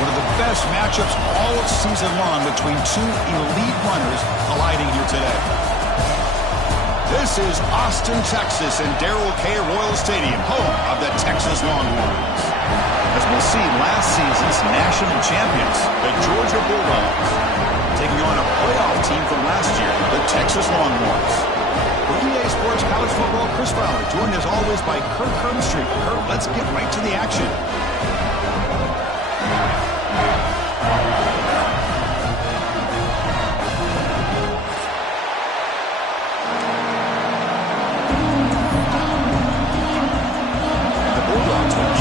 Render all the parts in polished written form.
One of the best matchups all season long between two elite runners colliding here today. This is Austin, Texas, and Darrell K. Royal Stadium, home of the Texas Longhorns. As we'll see, last season's national champions, the Georgia Bulldogs, taking on a playoff team from last year, the Texas Longhorns. For EA Sports College Football, Chris Fowler, joined as always by Kirk Herbstreit. Kirk, let's get right to the action.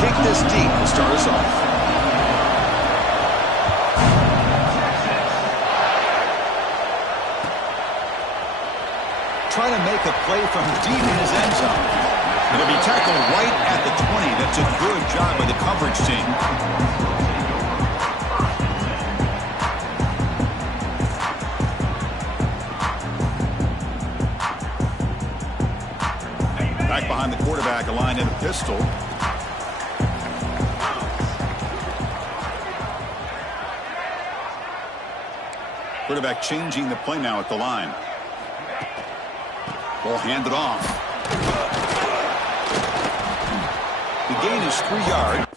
Kick this deep to start us off. Trying to make a play from deep in his end zone. It'll be tackled right at the 20. That's a good job by the coverage team. Back behind the quarterback, aligned in a pistol. Quarterback changing the play now at the line. Ball handed off. The gain is 3 yards.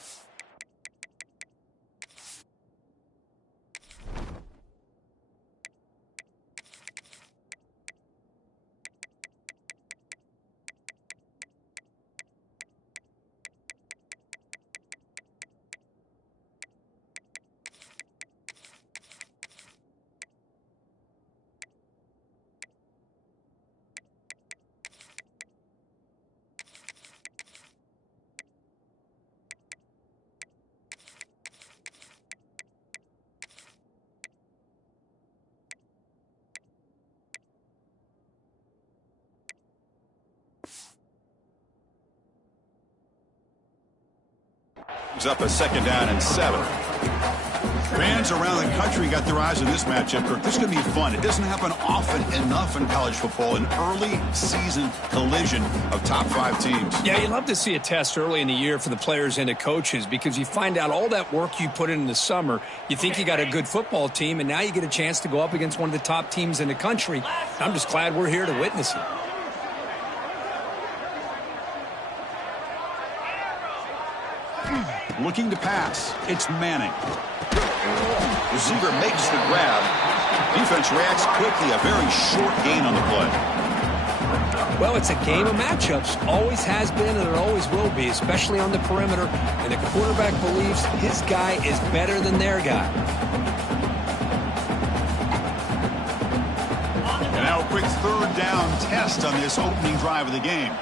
He's up a 2nd down and 7. Fans around the country got their eyes on this matchup, Kirk. This is going to be fun. It doesn't happen often enough in college football, an early season collision of top 5 teams. Yeah, you love to see a test early in the year for the players and the coaches because you find out all that work you put in the summer. You think you got a good football team, and now you get a chance to go up against one of the top teams in the country. I'm just glad we're here to witness it. Looking to pass. It's Manning. Receiver makes the grab. Defense reacts quickly. A very short gain on the play. Well, it's a game of matchups. Always has been and it always will be, especially on the perimeter. And the quarterback believes his guy is better than their guy. And now a quick 3rd down test on this opening drive of the game.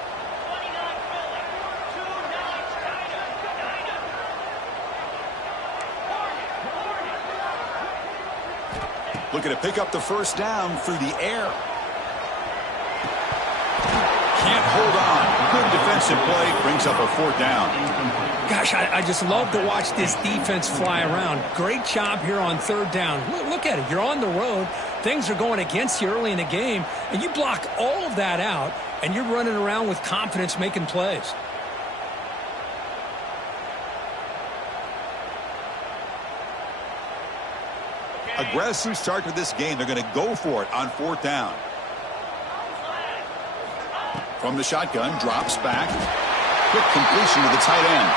Looking to pick up the 1st down through the air. Can't hold on. Good defensive play. Brings up a 4th down. Gosh, I just love to watch this defense fly around. Great job here on 3rd down. Look at it. You're on the road. Things are going against you early in the game, and you block all of that out, and you're running around with confidence making plays. Aggressive start to this game. They're going to go for it on 4th down. From the shotgun, drops back. Quick completion to the tight end.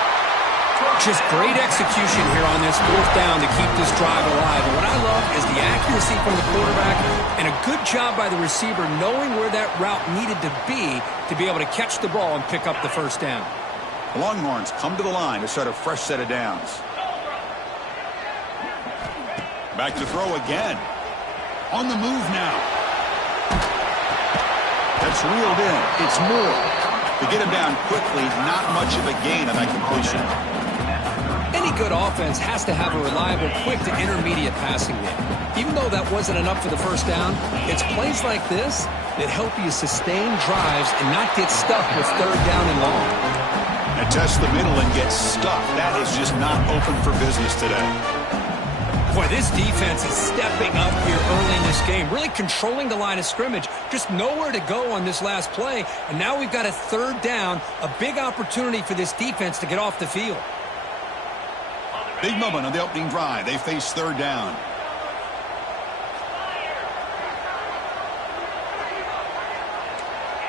Just great execution here on this 4th down to keep this drive alive. And what I love is the accuracy from the quarterback and a good job by the receiver knowing where that route needed to be able to catch the ball and pick up the 1st down. The Longhorns come to the line to start a fresh set of downs. Back to throw again. On the move now. That's reeled in. It's Moore. To get him down quickly, not much of a gain on that completion. Any good offense has to have a reliable, quick to intermediate passing game. Even though that wasn't enough for the 1st down, it's plays like this that help you sustain drives and not get stuck with 3rd down and long. And test the middle and get stuck. That is just not open for business today. Boy, this defense is stepping up here early in this game, really controlling the line of scrimmage. Just nowhere to go on this last play. And now we've got a 3rd down, a big opportunity for this defense to get off the field. Big moment on the opening drive. They face third down.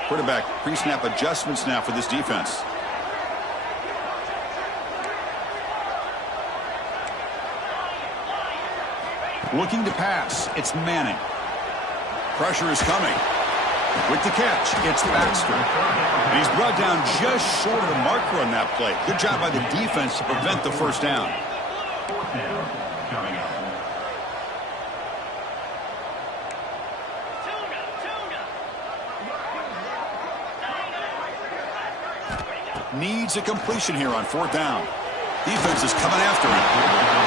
Quarterback pre-snap adjustments now for this defense. Looking to pass. It's Manning. Pressure is coming. With the catch, it's Baxter. And he's brought down just short of the marker on that play. Good job by the defense to prevent the first down. Needs a completion here on fourth down. Defense is coming after him.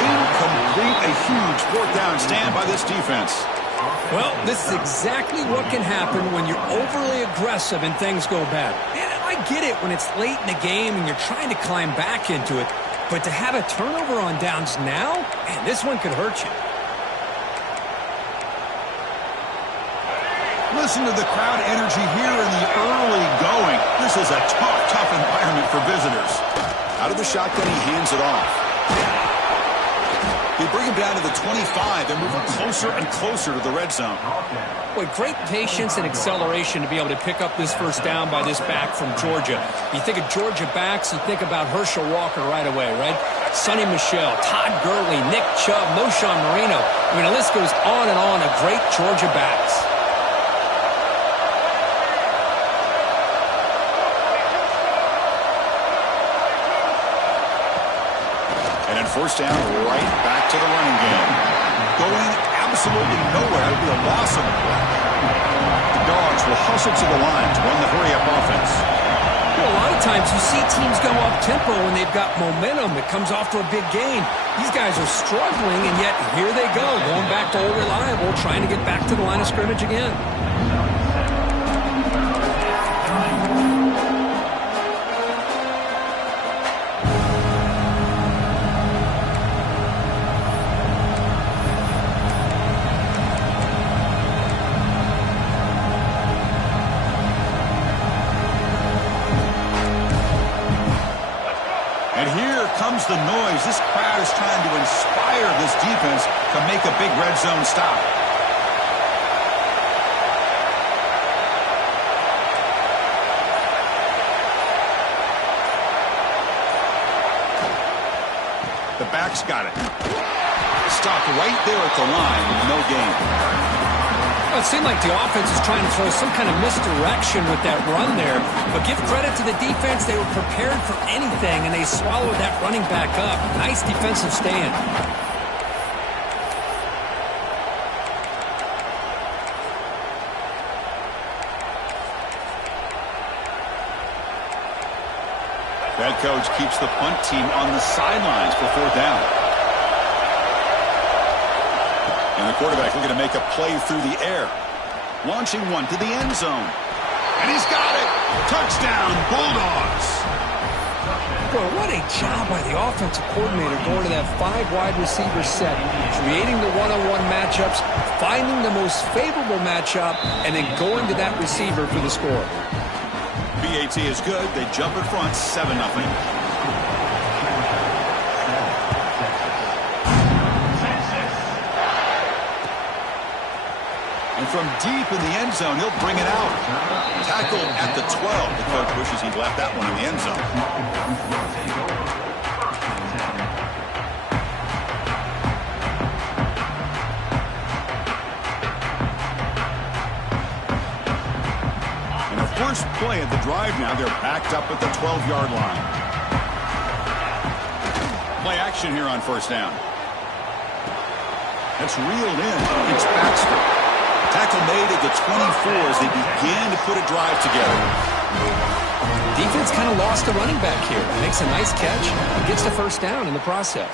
Incomplete. A huge fourth down stand by this defense. Well, this is exactly what can happen when you're overly aggressive and things go bad. And I get it when it's late in the game and you're trying to climb back into it. But to have a turnover on downs now, man, this one could hurt you. Listen to the crowd energy here in the early going. This is a tough environment for visitors. Out of the shotgun, he hands it off. They bring him down to the 25. They're moving closer and closer to the red zone. Boy, great patience and acceleration to be able to pick up this first down by this back from Georgia. You think of Georgia backs, you think about Herschel Walker right away, right? Sonny Michel, Todd Gurley, Nick Chubb, Moshawn Marino. I mean, the list goes on and on of great Georgia backs. First down, right back to the running game. Going absolutely nowhere. It'll be a loss on the play. The Dogs will hustle to the line to run the hurry-up offense. Well, a lot of times you see teams go up-tempo when they've got momentum. It comes off to a big gain. These guys are struggling, and yet here they go, going back to old reliable, trying to get back to the line of scrimmage again. The noise. This crowd is trying to inspire this defense to make a big red zone stop. The back's got it. Stopped right there at the line. No gain. Well, it seemed like the offense was trying to throw some kind of misdirection with that run there. But give credit to the defense. They were prepared for anything, and they swallowed that running back up. Nice defensive stand. Head coach keeps the punt team on the sidelines for fourth down. And the quarterback looking to make a play through the air. Launching one to the end zone. And he's got it. Touchdown, Bulldogs. Boy, what a job by the offensive coordinator going to that 5 wide receiver set, creating the one-on-one matchups, finding the most favorable matchup, and then going to that receiver for the score. BAT is good. They jump in front, 7-0. And from deep in the end zone, he'll bring it out. Tackled at the 12. The coach wishes he'd left that one in the end zone. And the first play of the drive now, they're backed up at the 12-yard line. Play action here on first down. That's reeled in. It's Baxter. Tackle made at the 24 as they begin to put a drive together. Defense kind of lost a running back here. Makes a nice catch and gets the first down in the process.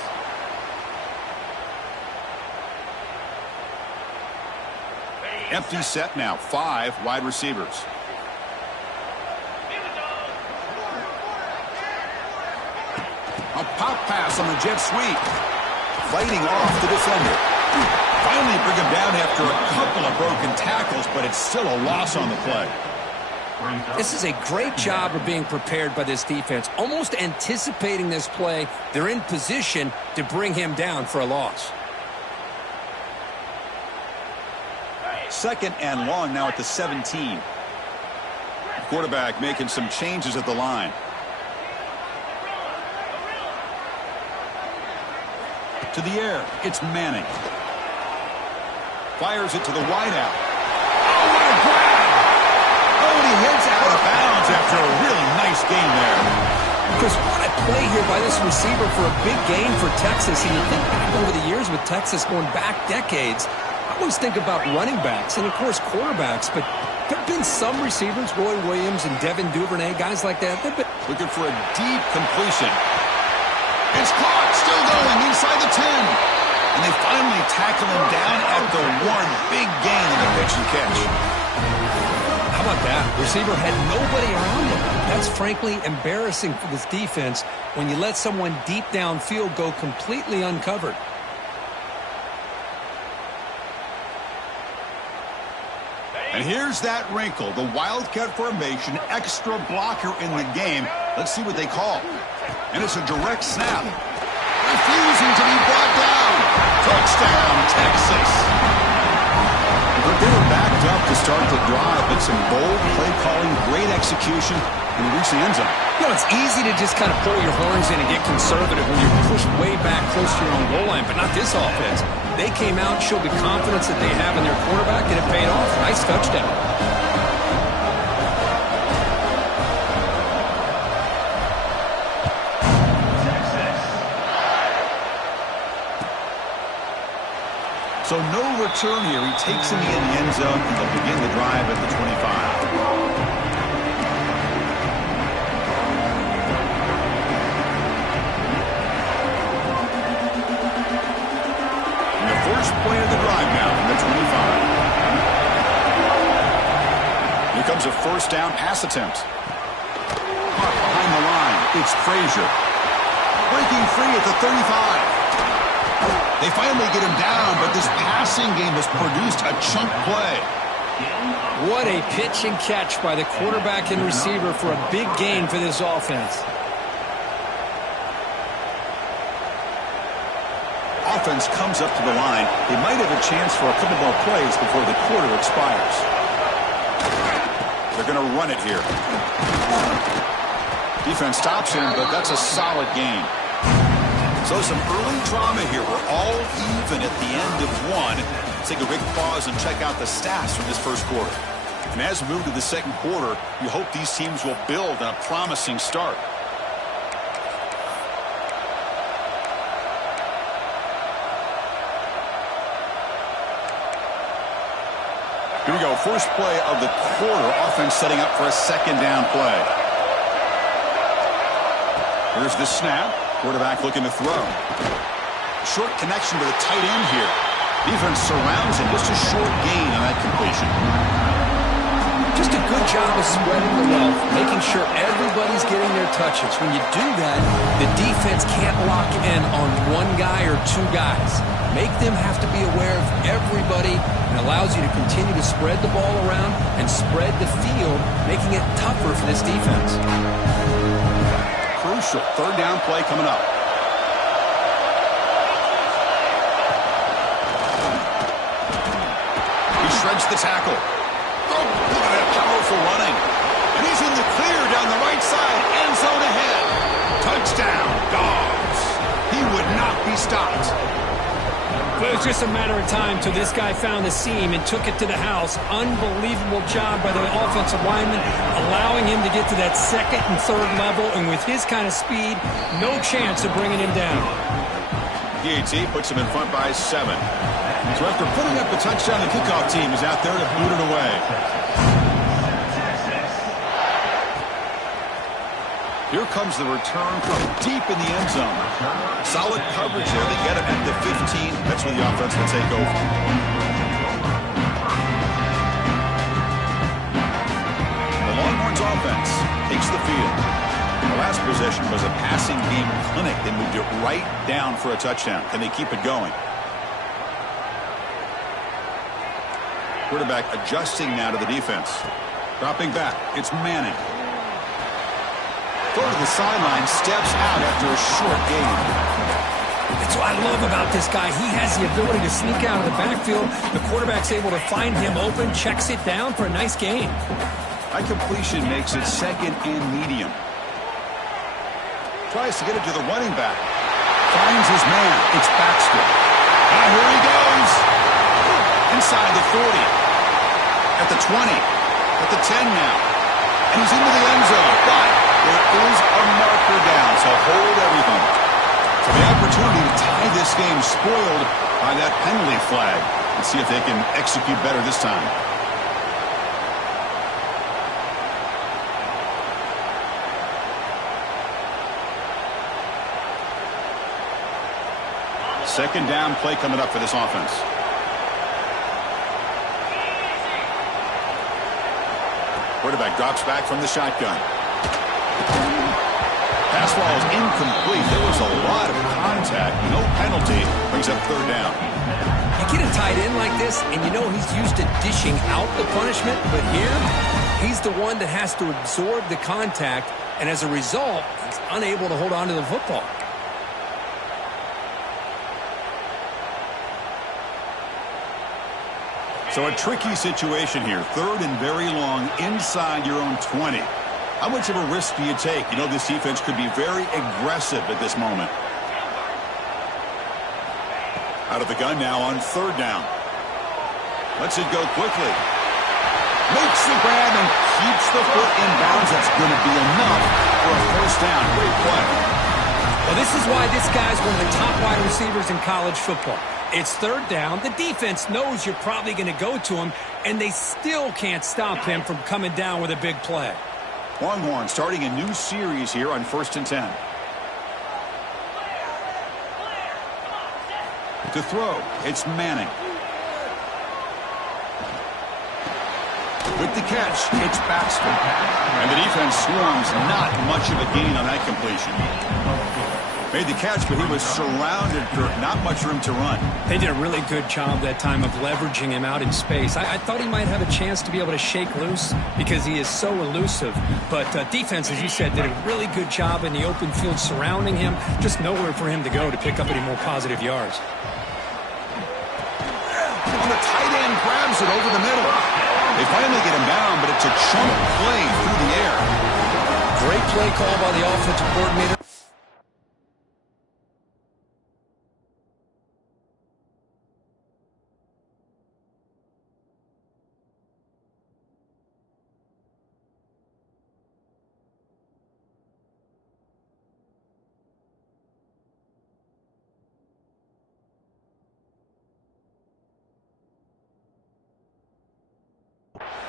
Empty set now. 5 wide receivers. A pop pass on the jet sweep. Fighting off the defender. Finally bring him down after a couple of broken tackles, but it's still a loss on the play. This is a great job of being prepared by this defense, almost anticipating this play. They're in position to bring him down for a loss. 2nd and long now at the 17. Quarterback making some changes at the line. To the air, it's Manning. Fires it to the wideout. Oh, what a grab! Oh, and he heads out of bounds after a really nice game there. Chris, what a play here by this receiver for a big gain for Texas. And you think back over the years with Texas going back decades, I always think about running backs and, of course, quarterbacks. But there have been some receivers, Roy Williams and Devin Duvernay, guys like that. Looking for a deep completion. It's caught, still going inside the 10. And they finally tackle him down at the 1. Big gain in the pitch and catch. How about that? Receiver had nobody around him. That's frankly embarrassing for this defense when you let someone deep downfield go completely uncovered. And here's that wrinkle, the Wildcat formation, extra blocker in the game. Let's see what they call. And it's a direct snap. Refusing to be brought down. Touchdown, Texas. But they were backed up to start the drive, but some bold play calling, great execution, and reach the end zone. You know, it's easy to just kind of pull your horns in and get conservative when you're pushed way back close to your own goal line, but not this offense. They came out, showed the confidence that they have in their quarterback, and it paid off. Nice touchdown. So no return here. He takes him in the end zone, and they'll begin the drive at the 25. First play of the drive now from the 25. Here comes a first down pass attempt. Caught behind the line. It's Frazier. Breaking free at the 35. They finally get him down, but this passing game has produced a chunk play. What a pitch and catch by the quarterback and receiver for a big gain for this offense. Offense comes up to the line. They might have a chance for a couple more plays before the quarter expires. They're going to run it here. Defense stops him, but that's a solid gain. So some early drama here. We're all even at the end of 1. Let's take a quick pause and check out the stats from this first quarter. And as we move to the second quarter, you hope these teams will build on a promising start. Here we go, first play of the quarter. Offense setting up for a second down play. Here's the snap. Quarterback looking to throw. Short connection to the tight end here. Defense surrounds him. Just a short gain on that completion. Just a good job of spreading the wealth, making sure everybody's getting their touches. When you do that, the defense can't lock in on one guy or two guys. Make them have to be aware of everybody, and allows you to continue to spread the ball around and spread the field, making it tougher for this defense. Crucial third down play coming up. He shreds the tackle. Oh, look at that powerful running. And he's in the clear down the right side. End zone ahead. Touchdown, Dogs. He would not be stopped. But it was just a matter of time till this guy found the seam and took it to the house. Unbelievable job by the offensive lineman, allowing him to get to that second and third level. And with his kind of speed, no chance of bringing him down. PAT puts him in front by 7. So after putting up a touchdown, the kickoff team is out there to boot it away. Here comes the return from deep in the end zone. Solid coverage there. They get it at the 15. That's where the offense will take over. The Longhorns offense takes the field. The last possession was a passing game clinic. They moved it right down for a touchdown. Can they keep it going? Quarterback adjusting now to the defense. Dropping back, it's Manning. Goes to the sideline, steps out after a short gain. That's what I love about this guy. He has the ability to sneak out of the backfield. The quarterback's able to find him open, checks it down for a nice gain. That completion makes it second and medium. Tries to get it to the running back. Finds his man. It's Baxter. And here he goes. Inside the 40. At the 20. At the 10 now. And he's into the end zone. But there is a marker down, so hold everything. So the opportunity to tie this game spoiled by that penalty flag. Let's see if they can execute better this time. Second down play coming up for this offense. Quarterback drops back from the shotgun. Pass ball is incomplete. There was a lot of contact. No penalty. Brings up third down. You get a tight end like this, and you know he's used to dishing out the punishment, but here, he's the one that has to absorb the contact, and as a result, he's unable to hold on to the football. So a tricky situation here. Third and very long inside your own 20. How much of a risk do you take? You know this defense could be very aggressive at this moment. Out of the gun now on third down. Lets it go quickly. Makes the grab and keeps the foot in bounds. That's going to be enough for a first down. Great play. Well, this is why this guy's one of the top wide receivers in college football. It's third down. The defense knows you're probably going to go to him, and they still can't stop him from coming down with a big play. Longhorn starting a new series here on 1st and 10. To throw, it's Manning. With the catch, it's Baxter. And the defense swarms, not much of a gain on that completion. Made the catch, but he was surrounded for not much room to run. They did a really good job that time of leveraging him out in space. I thought he might have a chance to be able to shake loose because he is so elusive. But defense, as you said, did a really good job in the open field surrounding him. Just nowhere for him to go to pick up any more positive yards. And the tight end grabs it over the middle. They finally get him down, but it's a chunk play through the air. Great play call by the offensive coordinator.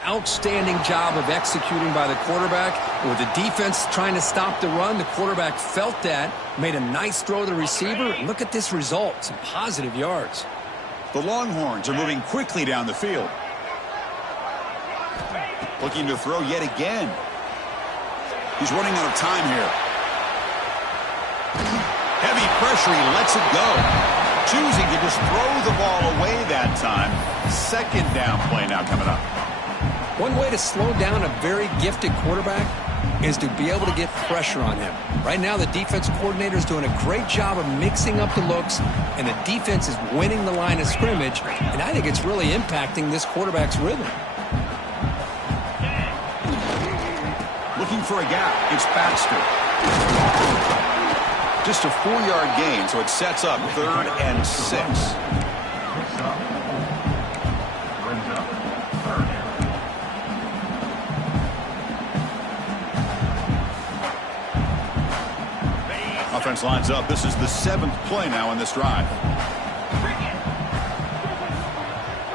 Outstanding job of executing by the quarterback. With the defense trying to stop the run, the quarterback felt that, made a nice throw to the receiver, and look at this result, some positive yards. The Longhorns are moving quickly down the field. Looking to throw yet again. He's running out of time here. Heavy pressure, he lets it go. Choosing to just throw the ball away that time. Second down play now coming up. One way to slow down a very gifted quarterback is to be able to get pressure on him. Right now, the defense coordinator is doing a great job of mixing up the looks, and the defense is winning the line of scrimmage, and I think it's really impacting this quarterback's rhythm. Looking for a gap. It's Baxter. Just a 4-yard gain, so it sets up 3rd and 6. Offense lines up. This is the 7th play now in this drive.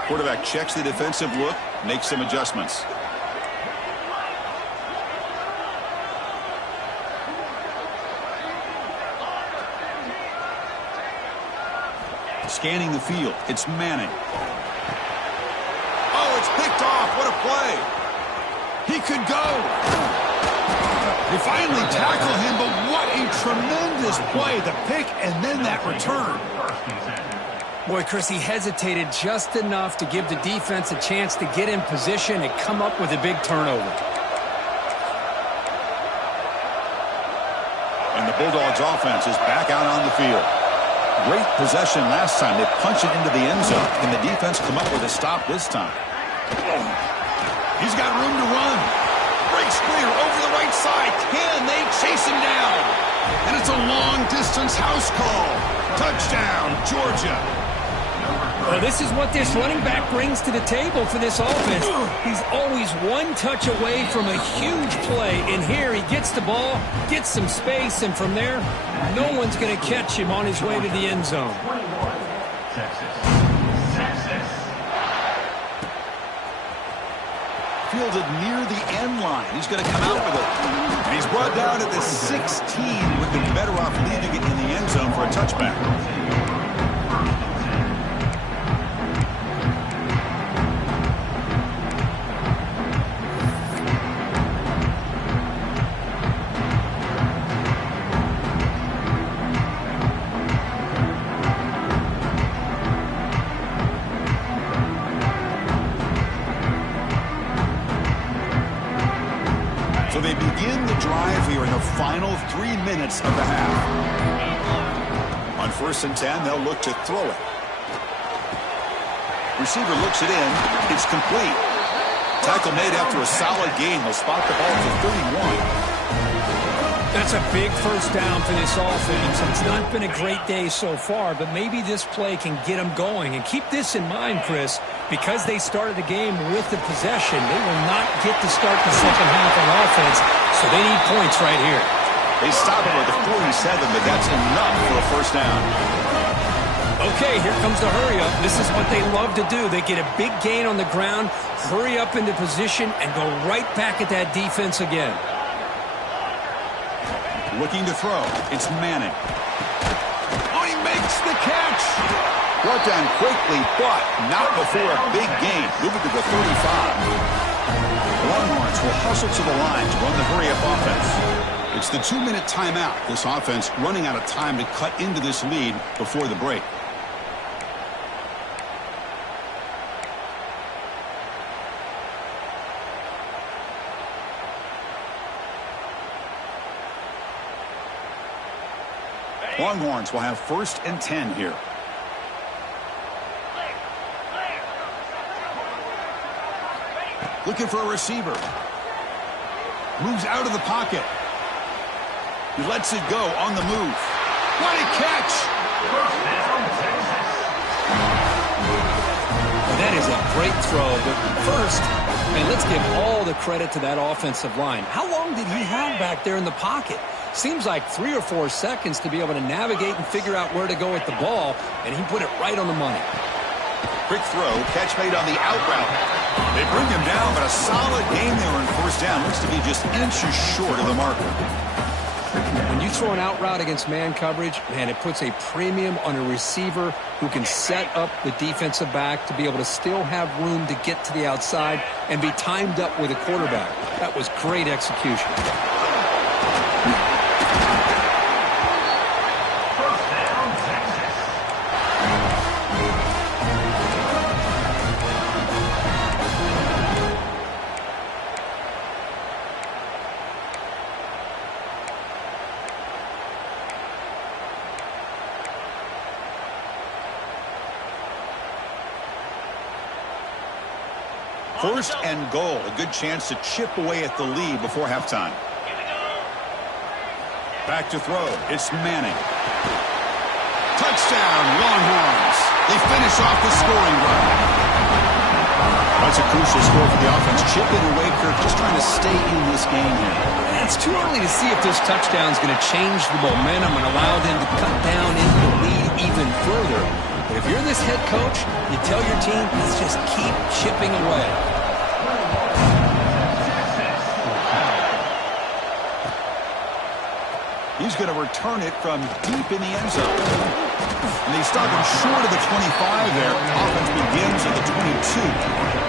Quarterback checks the defensive look, makes some adjustments. Scanning the field, it's Manning. Oh, it's picked off. What a play. He could go. They finally tackle him, but what a tremendous play. The pick and then that return. Boy, Chris, he hesitated just enough to give the defense a chance to get in position and come up with a big turnover. And the Bulldogs offense is back out on the field. Great possession last time. They punch it into the end zone. Can the defense come up with a stop this time? He's got room to run. Breaks clear over the right side. Can they chase him down? And it's a long-distance house call. Touchdown, Georgia. Well, this is what this running back brings to the table for this offense. He's always one touch away from a huge play. And here he gets the ball, gets some space, and from there, no one's going to catch him on his way to the end zone. Fielded near the end line. He's going to come out with it. And he's brought down at the 16 with the better off leaving it in the end zone for a touchback. So they begin the drive here in the final 3 minutes of the half. On 1st and 10, they'll look to throw it. Receiver looks it in. It's complete. Tackle made after a solid gain. They'll spot the ball at the 31. That's a big first down for this offense. It's not been a great day so far, but maybe this play can get them going. And keep this in mind, Chris, because they started the game with the possession, they will not get to start the second half on offense, so they need points right here. They stop it at the 47, but that's enough for a first down. Okay, here comes the hurry up. This is what they love to do. They get a big gain on the ground, hurry up into position, and go right back at that defense again. Looking to throw. It's Manning. Oh, he makes the catch. Brought down quickly, but not before a big gain. Moving to the 35. Longhorns will hustle to the line to run the hurry-up offense. It's the 2-minute timeout. This offense running out of time to cut into this lead before the break. Longhorns will have 1st and 10 here. Looking for a receiver. Moves out of the pocket. He lets it go on the move. What a catch! Well, that is a great throw, but first, man, let's give all the credit to that offensive line. How long did he have back there in the pocket? Seems like 3 or 4 seconds to be able to navigate and figure out where to go with the ball, and he put it right on the money. Quick throw, catch made on the out route. They bring him down, but a solid gain there in first down. Looks to be just inches short of the marker. When you throw an out route against man coverage, man, it puts a premium on a receiver who can set up the defensive back to be able to still have room to get to the outside and be timed up with a quarterback. That was great execution. First and goal, a good chance to chip away at the lead before halftime. Back to throw, it's Manning. Touchdown, Longhorns. They finish off the scoring run. That's a crucial score for the offense. Chipping away, Kirk, just trying to stay in this game here. It's too early to see if this touchdown is going to change the momentum and allow them to cut down into the lead even further. But if you're this head coach, you tell your team, let's just keep chipping away. He's going to return it from deep in the end zone. And they stop him short of the 25 there. Offense begins at the 22.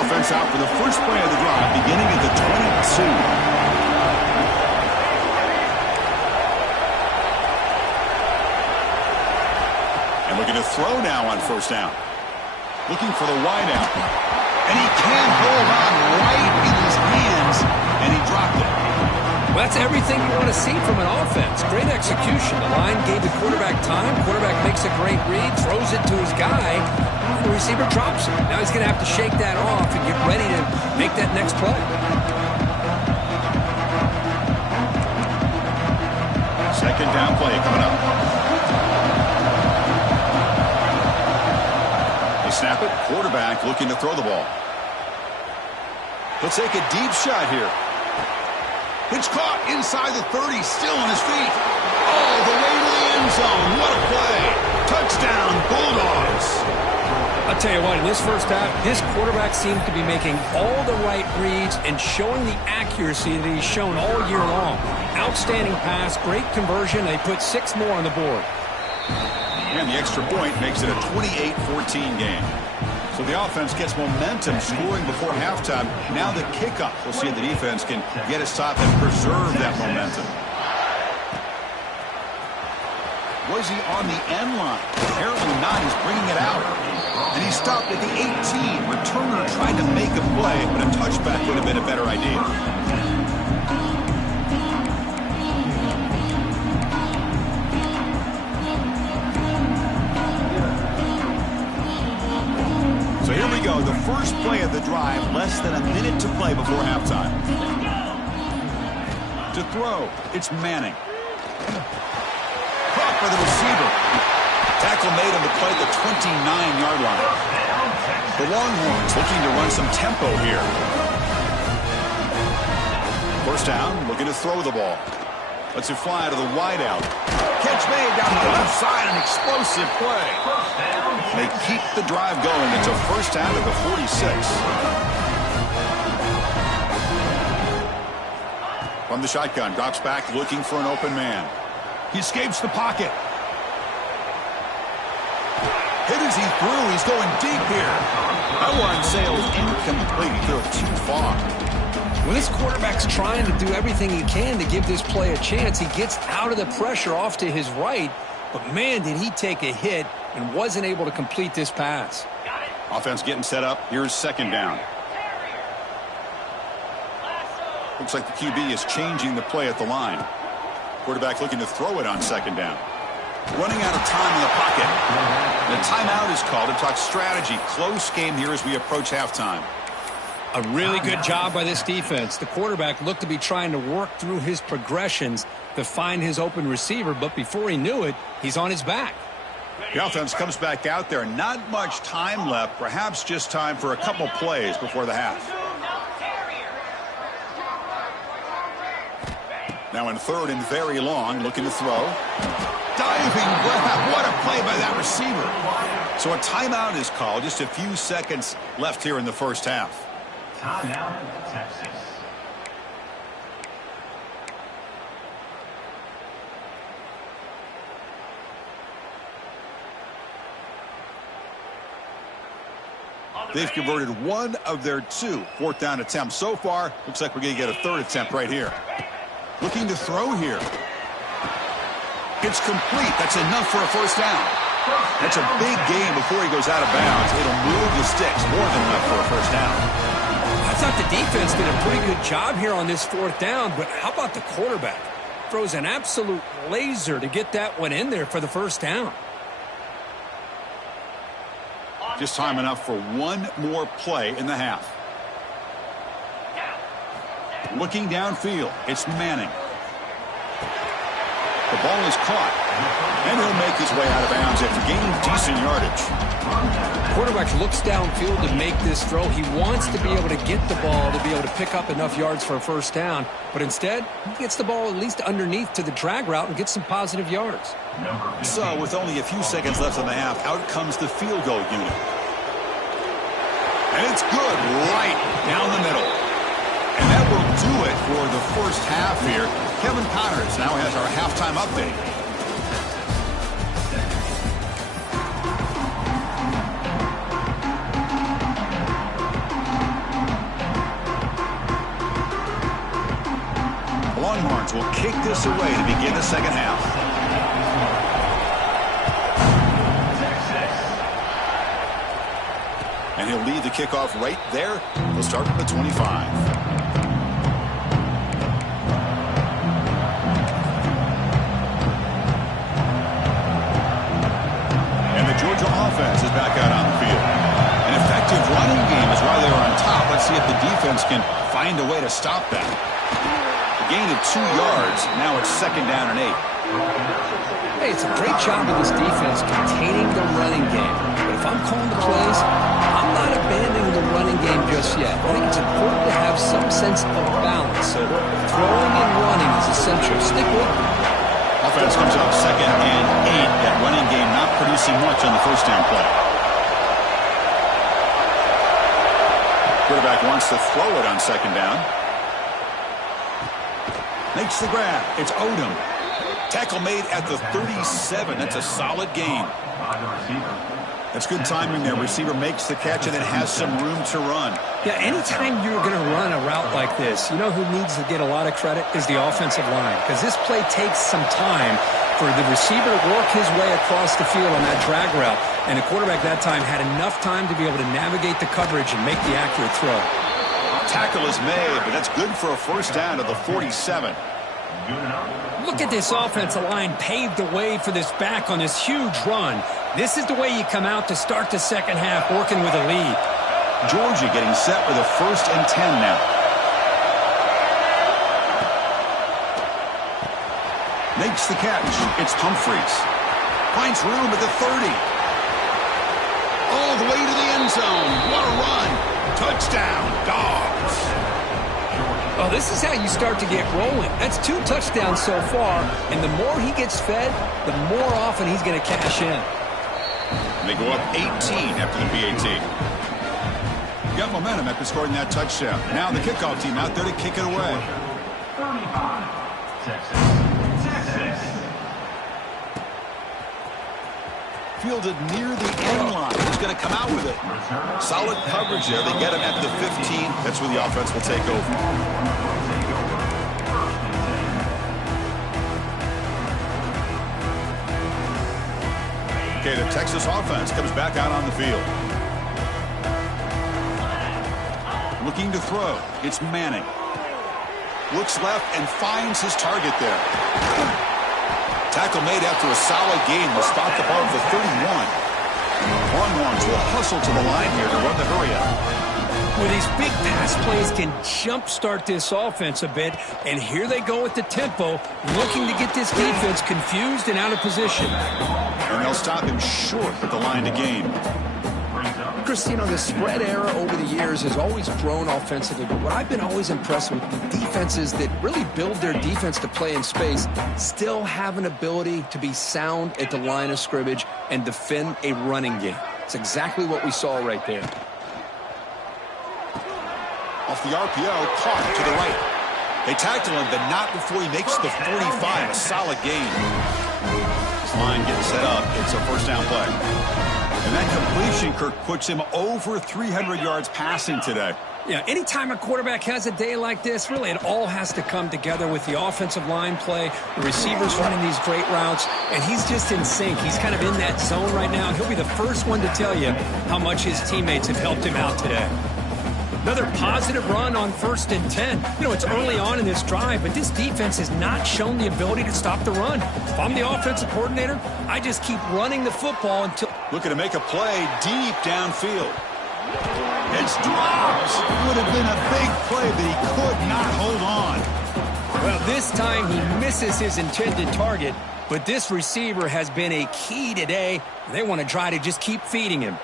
Offense out for the first play of the drive, beginning at the 2. And looking to throw now on first down. Looking for the wideout. And he can't hold on right in his hands, and he dropped it. Well, that's everything you want to see from an offense. Great execution. The line gave the quarterback time. Quarterback makes a great read, throws it to his guy. The receiver drops it. Now he's going to have to shake that off and get ready to make that next play. Second down play coming up. They snap it. Quarterback looking to throw the ball. He'll take a deep shot here. It's caught inside the 30, still on his feet. All the way to the end zone. What a play. Touchdown, Bulldogs. I'll tell you what, in this first half, this quarterback seems to be making all the right reads and showing the accuracy that he's shown all year long. Outstanding pass, great conversion. They put 6 more on the board. And the extra point makes it a 28-14 game. So the offense gets momentum scoring before halftime. Now the kickoff. We'll see if the defense can get a stop and preserve that momentum. Was he on the end line? Apparently not. He's bringing it out. And he stopped at the 18. Returner tried to make a play, but a touchback would have been a better idea. So here we go, the first play of the drive, less than a minute to play before halftime. To throw, it's Manning. Caught by the receiver. Tackle made on the play at the 29-yard line. The Longhorns looking to run some tempo here. First down, looking to throw the ball. Lets it fly to the wideout. Catch made down the left side, an explosive play. They keep the drive going. It's a first down at the 46. From the shotgun, drops back looking for an open man. He escapes the pocket. Hit as he threw. He's going deep here. That one sailed incomplete. He threw it too far. When this quarterback's trying to do everything he can to give this play a chance, he gets out of the pressure off to his right. But, man, did he take a hit and wasn't able to complete this pass. Offense getting set up. Here's second down. Looks like the QB is changing the play at the line. Quarterback looking to throw it on second down. Running out of time in the pocket. The timeout is called to talk strategy. Close game here as we approach halftime. A really good job by this defense. The quarterback looked to be trying to work through his progressions to find his open receiver, but before he knew it, he's on his back. The offense comes back out there. Not much time left. Perhaps just time for a couple plays before the half. Now in third and very long, looking to throw. Diving grab. What a play by that receiver. So a timeout is called. Just a few seconds left here in the first half. Timeout, Texas. They've converted one of their 2 fourth down attempts so far. Looks like we're going to get a third attempt right here. Looking to throw here. It's complete. That's enough for a first down. That's a big gain before he goes out of bounds. It'll move the sticks. More than enough for a first down. I thought the defense did a pretty good job here on this fourth down, but how about the quarterback? Throws an absolute laser to get that one in there for the first down. Just time enough for one more play in the half. Looking downfield, it's Manning. The ball is caught, and he'll make his way out of bounds after gaining decent yardage. Quarterback looks downfield to make this throw. He wants to be able to get the ball to be able to pick up enough yards for a first down, but instead, he gets the ball at least underneath to the drag route and gets some positive yards. So, with only a few seconds left in the half, out comes the field goal unit. And it's good right down the middle. And that will do it for the first half here. Kevin Connors now has our halftime update. Longhorns will kick this away to begin the second half. And he'll lead the kickoff right there. He'll start from the 25. Georgia offense is back out on the field. An effective running game is why they are on top. Let's see if the defense can find a way to stop that. A gain of 2 yards. Now it's 2nd down and 8. Hey, it's a great job of this defense containing the running game. But if I'm calling the plays, I'm not abandoning the running game just yet. I think it's important to have some sense of balance. So throwing and running is essential. Stick with it. Offense comes up 2nd and 8. That running game not producing much on the first down play. Quarterback wants to throw it on 2nd down. Makes the grab. It's Odom. Tackle made at the 37. That's a solid gain. That's good timing there. Receiver makes the catch and then has some room to run. Yeah, anytime you're going to run a route like this, you know who needs to get a lot of credit is the offensive line. Because this play takes some time for the receiver to work his way across the field on that drag route. And the quarterback that time had enough time to be able to navigate the coverage and make the accurate throw. Tackle is made, but that's good for a first down to the 47. Look at this offensive line paved the way for this back on this huge run. This is the way you come out to start the second half, working with a lead. Georgia getting set with a 1st and 10 now. Makes the catch. It's Humphreys. Finds room at the 30. All the way to the end zone. What a run. Touchdown, Dogs. Oh, this is how you start to get rolling. That's 2 touchdowns so far, and the more he gets fed, the more often he's going to cash in. And they go up 18 after the PAT. Got momentum after scoring that touchdown. Now the kickoff team out there to kick it away. 35, Texas. Fielded near the end line. He's going to come out with it. Solid coverage there. They get him at the 15. That's where the offense will take over. Okay, the Texas offense comes back out on the field. Looking to throw. It's Manning. Looks left and finds his target there. Tackle made after a solid gain. Will spot the ball at the 31. Longhorns will hustle to the line here to run the hurry-up. Well, these big pass plays can jumpstart this offense a bit, and here they go with the tempo, looking to get this defense confused and out of position. And they'll stop him short at the line to gain. Chris, you know, the spread era over the years has always grown offensively, but what I've been always impressed with, the defenses that really build their defense to play in space still have an ability to be sound at the line of scrimmage and defend a running game. It's exactly what we saw right there. Off the RPO, caught to the right. They tackle him, but not before he makes the 45. A solid gain. This line getting set up. It's a first down play. And that completion, Kirk, puts him over 300 yards passing today. Yeah, anytime a quarterback has a day like this, really it all has to come together with the offensive line play, the receivers running these great routes, and he's just in sync. He's kind of in that zone right now, and he'll be the first one to tell you how much his teammates have helped him out today. Another positive run on 1st and 10. You know, it's early on in this drive, but this defense has not shown the ability to stop the run. If I'm the offensive coordinator, I just keep running the football until... Looking to make a play deep downfield. It's dropped. Would have been a big play, but he could not hold on. Well, this time he misses his intended target, but this receiver has been a key today. They want to try to just keep feeding him.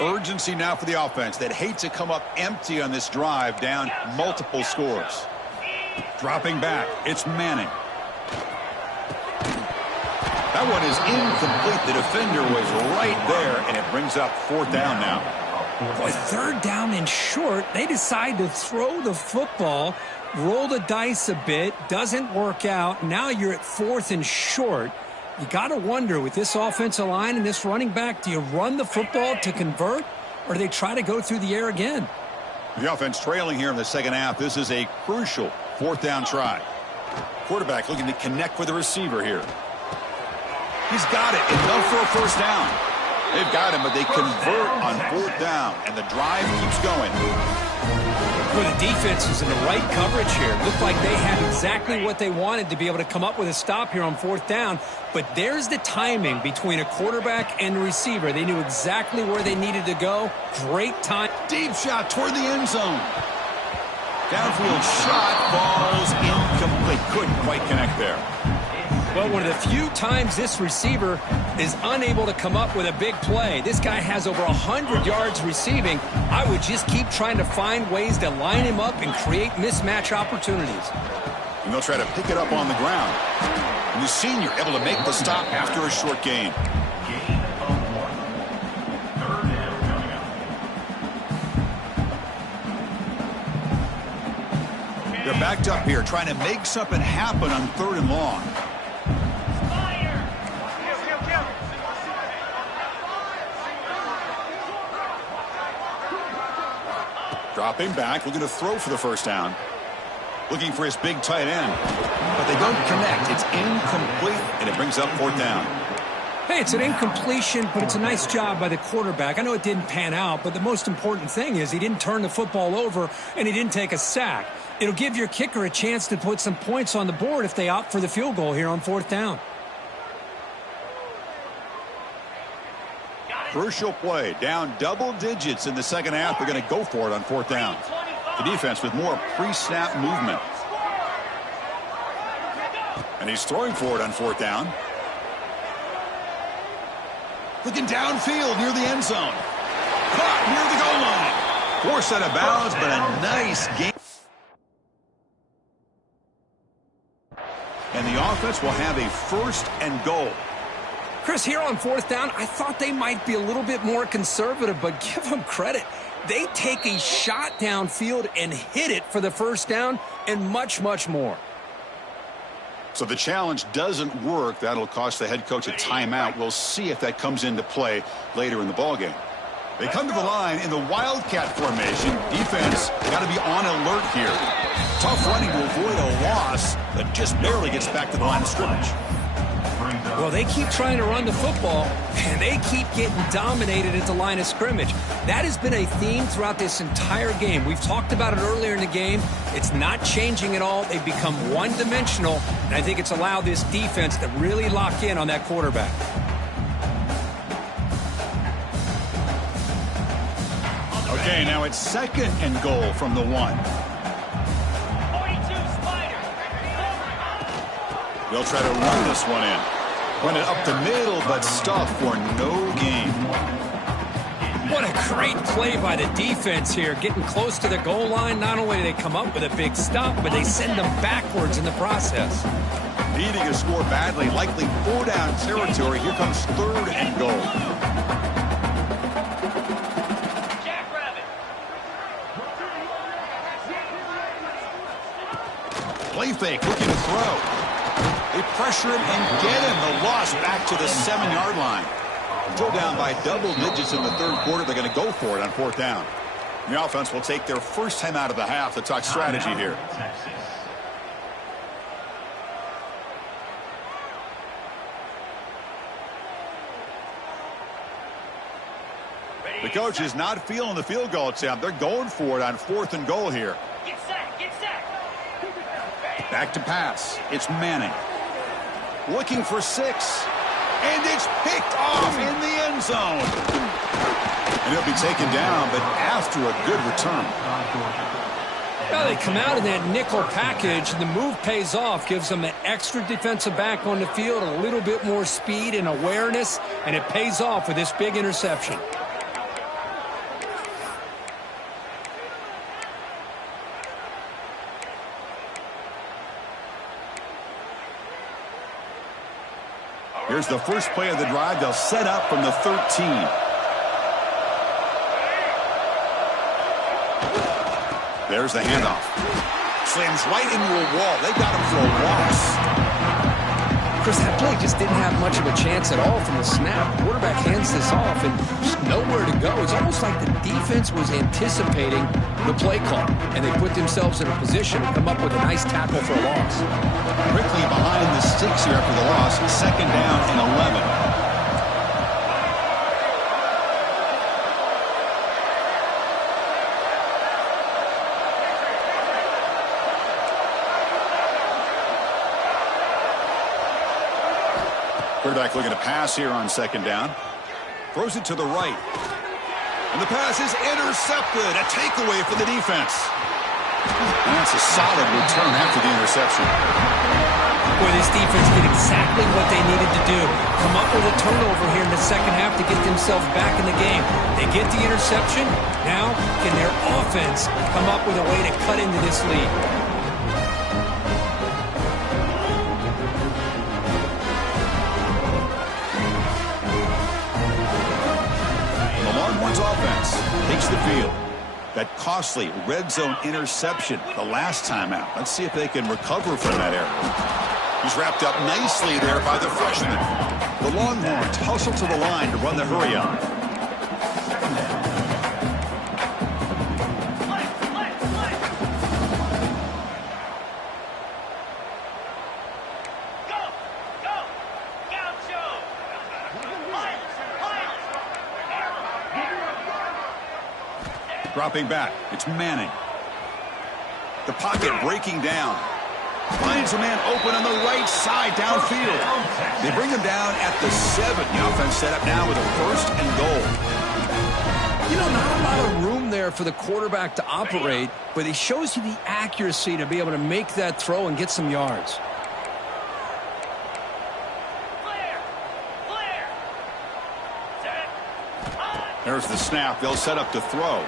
Urgency now for the offense that hate to come up empty on this drive, down multiple scores. Dropping back, it's Manning. That one is incomplete. The defender was right there, and it brings up 4th down now. Boy, third down and short. They decide to throw the football, roll the dice a bit, doesn't work out. Now you're at fourth and short. You got to wonder, with this offensive line and this running back, do you run the football to convert, or do they try to go through the air again? The offense trailing here in the second half. This is a crucial fourth down try. Quarterback looking to connect with the receiver here. He's got it. Enough for a first down. They've got him, but they convert on fourth down, and the drive keeps going. Well, the defense is in the right coverage here. Looked like they had exactly what they wanted to be able to come up with a stop here on fourth down. But there's the timing between a quarterback and the receiver. They knew exactly where they needed to go. Great time. Deep shot toward the end zone. Downfield shot falls incomplete. Couldn't quite connect there. Well, one of the few times this receiver is unable to come up with a big play. This guy has over 100 yards receiving. I would just keep trying to find ways to line him up and create mismatch opportunities. And they'll try to pick it up on the ground. And the senior able to make the stop after a short gain. Gain of 1. Third down coming up. They're backed up here trying to make something happen on third and long. Dropping back, looking to throw for the first down. Looking for his big tight end. But they don't connect. It's incomplete, and it brings up fourth down. Hey, it's an incompletion, but it's a nice job by the quarterback. I know it didn't pan out, but the most important thing is he didn't turn the football over, and he didn't take a sack. It'll give your kicker a chance to put some points on the board if they opt for the field goal here on fourth down. Crucial play. Down double digits in the second half. They're going to go for it on fourth down. The defense with more pre-snap movement. And he's throwing for it on fourth down. Looking downfield near the end zone. Caught near the goal line. Forced out of bounds, but a nice game. And the offense will have a first and goal. Chris, here on fourth down, I thought they might be a little bit more conservative, but give them credit. They take a shot downfield and hit it for the first down and much, much more. So the challenge doesn't work. That'll cost the head coach a timeout. We'll see if that comes into play later in the ballgame. They come to the line in the Wildcat formation. Defense got to be on alert here. Tough running to avoid a loss that just barely gets back to the line of scrimmage. Well, they keep trying to run the football, and they keep getting dominated at the line of scrimmage. That has been a theme throughout this entire game. We've talked about it earlier in the game. It's not changing at all. They've become one-dimensional, and I think it's allowed this defense to really lock in on that quarterback. Okay, now it's second and goal from the 1. 42 Spider. They'll try to run this one in. Run it up the middle, but stuff for no gain. What a great play by the defense here. Getting close to the goal line, not only do they come up with a big stop, but they send them backwards in the process. Needing to score badly, likely 4-down territory. Here comes third and goal. Jackrabbit. Play fake, looking to throw. They pressure him and get him. The loss back to the 7-yard line. Still down by double digits in the third quarter. They're going to go for it on fourth down. The offense will take their first time out of the half to talk strategy here. Texas. The coach is not feeling the field goal attempt. They're going for it on fourth and goal here. Get sacked. Get sacked. Back to pass. It's Manning. Looking for 6. And it's picked off in the end zone. And he'll be taken down, but after a good return. Well, they come out in that nickel package, and the move pays off, gives them an extra defensive back on the field, a little bit more speed and awareness, and it pays off with this big interception. Here's the first play of the drive. They'll set up from the 13. There's the handoff. Slams right into a wall. They got him for a loss. Chris, that play just didn't have much of a chance at all from the snap. The quarterback hands this off and just nowhere to go. It's almost like the defense was anticipating the play call, and they put themselves in a position to come up with a nice tackle for a loss. Quickly behind the sticks here after the loss. 2nd down and 11. Quarterback looking to pass here on 2nd down. Throws it to the right. And the pass is intercepted. A takeaway for the defense. And that's a solid return after the interception. Boy, this defense did exactly what they needed to do. Come up with a turnover here in the second half to get themselves back in the game. They get the interception. Now, can their offense come up with a way to cut into this lead? Offense takes the field. That costly red zone interception the last time out. Let's see if they can recover from that error. He's wrapped up nicely there by the freshman. The Longhorns hustle to the line to run the hurry up. Dropping back. It's Manning. The pocket breaking down. Finds a man open on the right side downfield. They bring him down at the 7. The offense set up now with a 1st and goal. You know, not a lot of room there for the quarterback to operate, but he shows you the accuracy to be able to make that throw and get some yards. There's the snap. They'll set up to throw.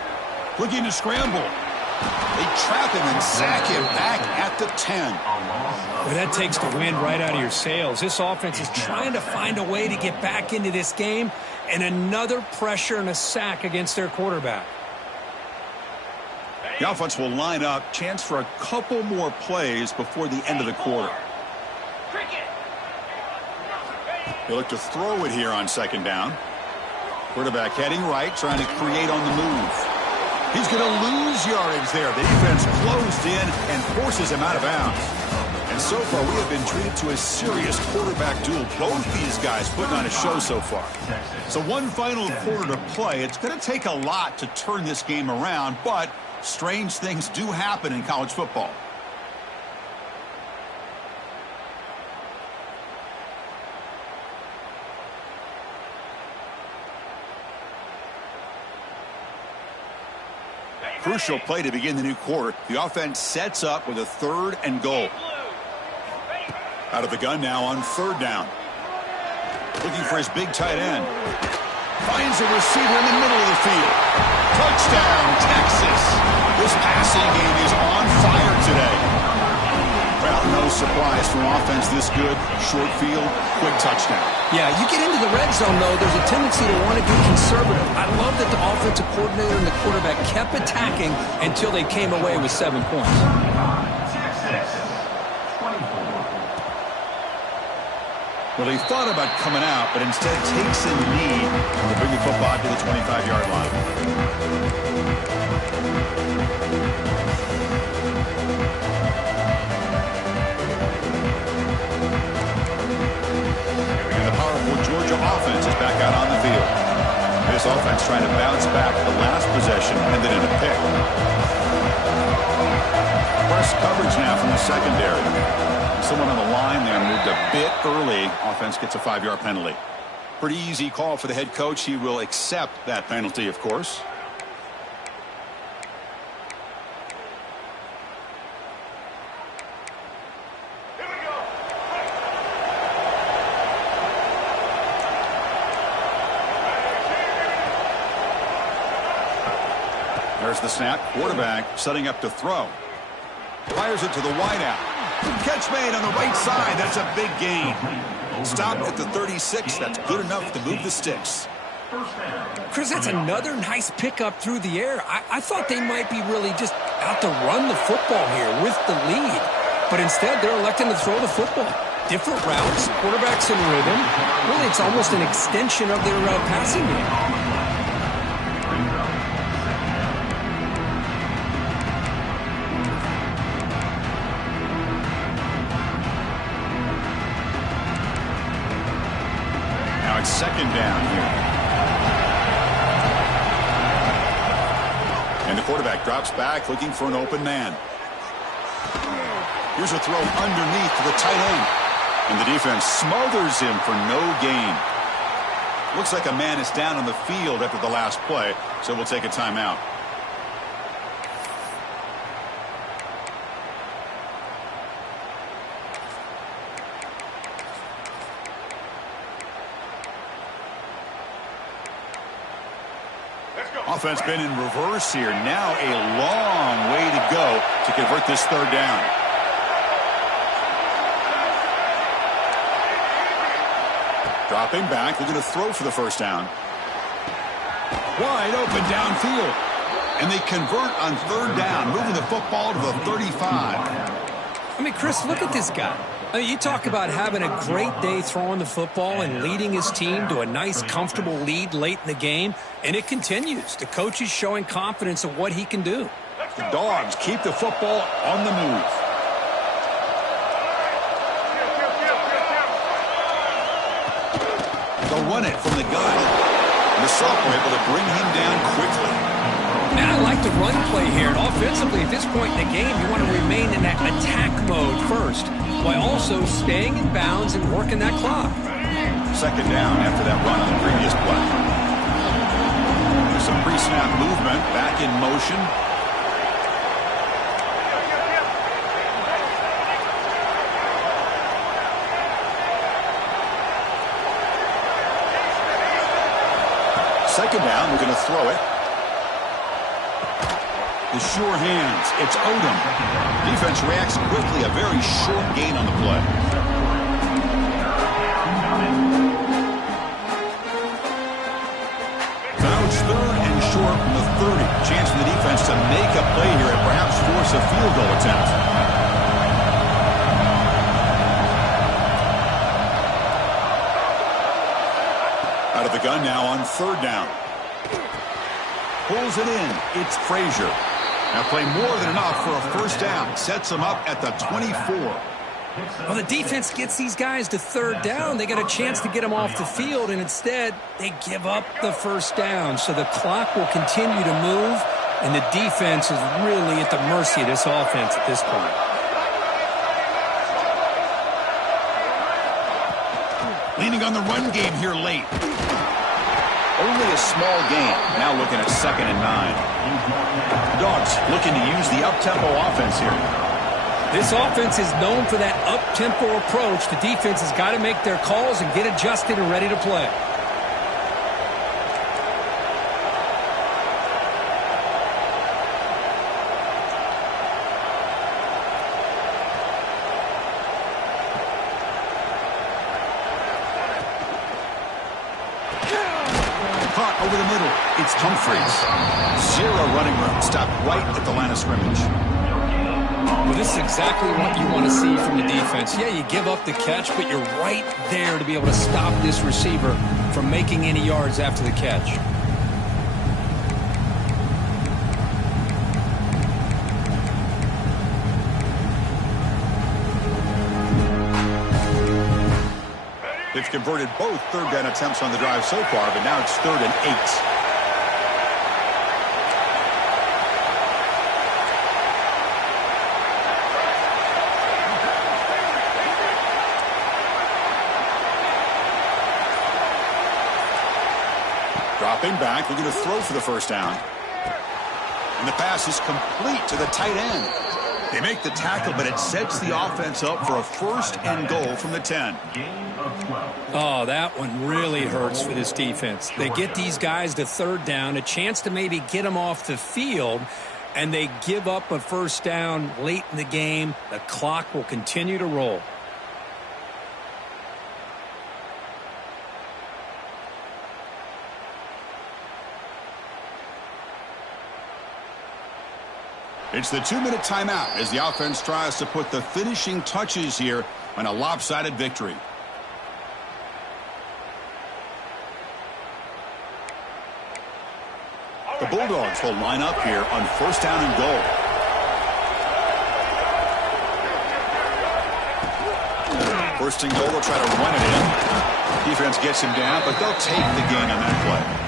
Looking to scramble. They trap him and sack him back at the 10. Well, that takes the wind right out of your sails. This offense is trying to find a way to get back into this game, and another pressure and a sack against their quarterback. The offense will line up. Chance for a couple more plays before the end of the quarter. They look to throw it here on 2nd down. Quarterback heading right, trying to create on the move. He's going to lose yardage there. The defense closed in and forces him out of bounds. And so far, we have been treated to a serious quarterback duel. Both these guys putting on a show so far. So one final quarter to play. It's going to take a lot to turn this game around, but strange things do happen in college football. Crucial play to begin the new quarter. The offense sets up with a 3rd and goal. Out of the gun now on 3rd down. Looking for his big tight end. Finds a receiver in the middle of the field. Touchdown, Texas. This passing game is on fire today. Well, no surprise from offense this good. Short field, quick touchdown. Yeah, you get into the red zone, though, there's a tendency to want to be conservative. I love that the offensive coordinator and the quarterback kept attacking until they came away with 7 points. Well, he thought about coming out, but instead takes a knee to bring the football to the 25-yard line. Georgia offense is back out on the field. This offense trying to bounce back the last possession, ended in a pick. Press coverage now from the secondary. Someone on the line there moved a bit early. Offense gets a 5-yard penalty. Pretty easy call for the head coach. He will accept that penalty, of course. There's the snap. Quarterback setting up to throw. Fires it to the wideout. Catch made on the right side. That's a big gain. Stop at the 36. That's good enough to move the sticks. Chris, that's another nice pickup through the air. I thought they might be really just out to run the football here with the lead. But instead, they're electing to throw the football. Different routes, quarterbacks in rhythm. Really, it's almost an extension of their passing game. Second down here. And the quarterback drops back looking for an open man. Here's a throw underneath to the tight end. And the defense smothers him for no gain. Looks like a man is down on the field after the last play, so we'll take a timeout. Offense been in reverse here. Now a long way to go to convert this third down. Dropping back. They're going to throw for the first down. Wide open downfield. And they convert on third down, moving the football to the 35. I mean, Chris, look at this guy. I mean, you talk about having a great day throwing the football and leading his team to a nice, comfortable lead late in the game, and it continues. The coach is showing confidence of what he can do. The Dogs keep the football on the move. They'll run it from the gun. And the sophomore able to bring him down quickly. Man, I like the run play here. And offensively, at this point in the game, you want to remain in that attack mode first, while also staying in bounds and working that clock. Second down after that run on the previous play. There's some pre-snap movement, back in motion. Second down, we're going to throw it. The sure hands. It's Odom. Defense reacts quickly. A very short gain on the play. Now it's third and short from the 30. Chance for the defense to make a play here and perhaps force a field goal attempt. Out of the gun now on third down. Pulls it in. It's Frazier. Now play more than enough for a first down. Sets them up at the 24. Well, the defense gets these guys to third down. They got a chance to get them off the field, and instead they give up the first down. So the clock will continue to move, and the defense is really at the mercy of this offense at this point. Leaning on the run game here late. Only a small gain. Now looking at 2nd and 9. Dogs looking to use the up-tempo offense here. This offense is known for that up-tempo approach. The defense has got to make their calls and get adjusted and ready to play. Over the middle, it's Humphreys. Zero running room. Stopped right at the line of scrimmage. Well, this is exactly what you want to see from the defense. Yeah, you give up the catch, but you're right there to be able to stop this receiver from making any yards after the catch. They've converted both third down attempts on the drive so far, but now it's 3rd and 8. Dropping back, they're going to throw for the first down. And the pass is complete to the tight end. They make the tackle, but it sets the offense up for a 1st and goal from the 10. Oh, that one really hurts for this defense. They get these guys to third down, a chance to maybe get them off the field, and they give up a first down late in the game. The clock will continue to roll. It's the 2-minute timeout as the offense tries to put the finishing touches here on a lopsided victory. The Bulldogs will line up here on 1st down and goal. First and goal, they'll try to run it in. Defense gets him down, but they'll take the gain on that play.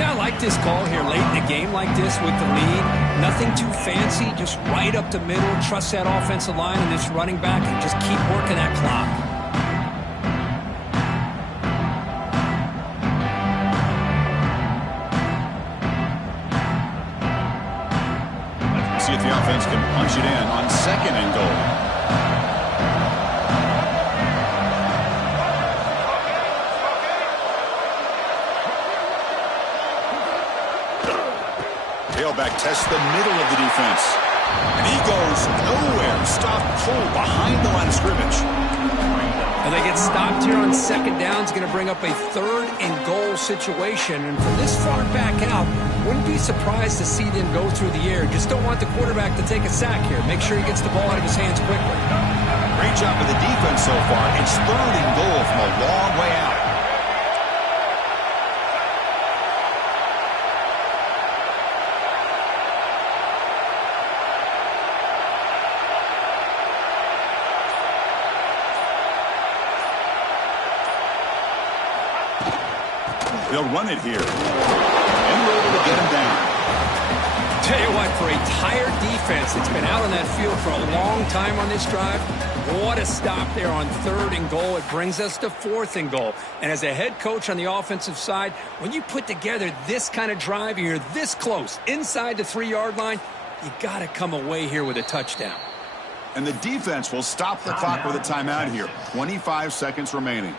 Yeah, I like this call here late in a game like this with the lead. Nothing too fancy, just right up the middle. Trust that offensive line and this running back and just keep working that clock. See if the offense can punch it in on 2nd and goal. Tailback tests the middle of the defense. And he goes nowhere. Stop full behind the line of scrimmage. And they get stopped here on 2nd down. It's going to bring up a 3rd and goal situation. And from this far back out, wouldn't be surprised to see them go through the air. Just don't want the quarterback to take a sack here. Make sure he gets the ball out of his hands quickly. Great job of the defense so far. It's 3rd and goal from a long way out. They'll run it here. And we're able to get him down. Tell you what, for a tired defense that's been out on that field for a long time on this drive, what a stop there on 3rd and goal. It brings us to 4th and goal. And as a head coach on the offensive side, when you put together this kind of drive, you're this close, inside the 3-yard line, you got to come away here with a touchdown. And the defense will stop the clock with a timeout here. 25 seconds remaining.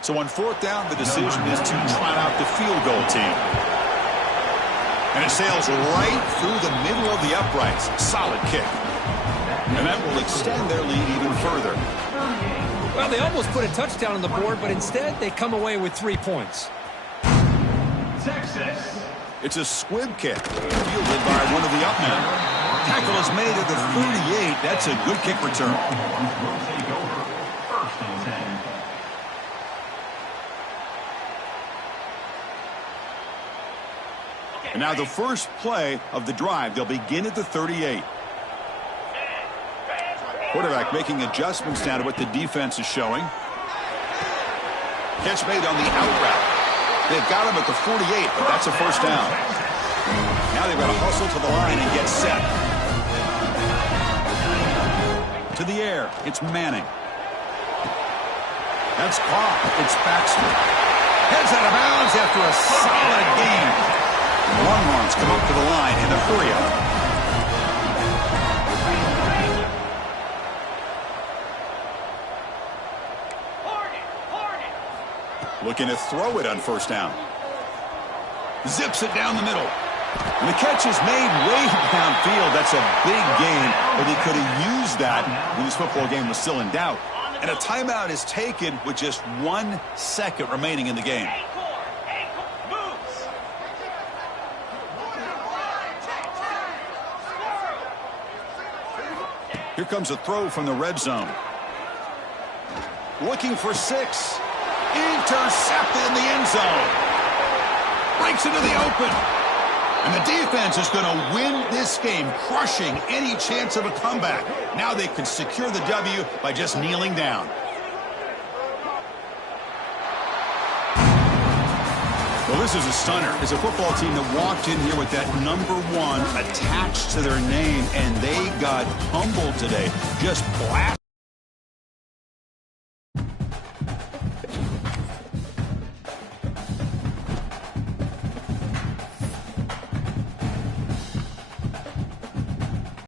So on 4th down, the decision is to try out the field goal team. And it sails right through the middle of the uprights. Solid kick. And that will extend their lead even further. Well, they almost put a touchdown on the board, but instead they come away with 3 points. Texas. It's a squib kick, fielded by one of the up men. Tackle is made at the 38. That's a good kick return. Will take over 1st and 10. And now the first play of the drive. They'll begin at the 38. Quarterback making adjustments now to what the defense is showing. Catch made on the out route. They've got him at the 48, but that's a 1st down. Now they've got to hustle to the line and get set. To the air. It's Manning. That's caught. It's Baxter. Heads out of bounds after a solid game. Longhorns come up to the line in a hurry-up. Looking to throw it on 1st down. Zips it down the middle. And the catch is made way downfield. That's a big gain, but they could have used that when this football game was still in doubt. And a timeout is taken with just 1 second remaining in the game. Here comes a throw from the red zone. Looking for 6. Intercepted in the end zone. Breaks into the open. And the defense is going to win this game, crushing any chance of a comeback. Now they can secure the W by just kneeling down. Well, this is a stunner. It's a football team that walked in here with that number 1 attached to their name, and they got humbled today. Just blasted.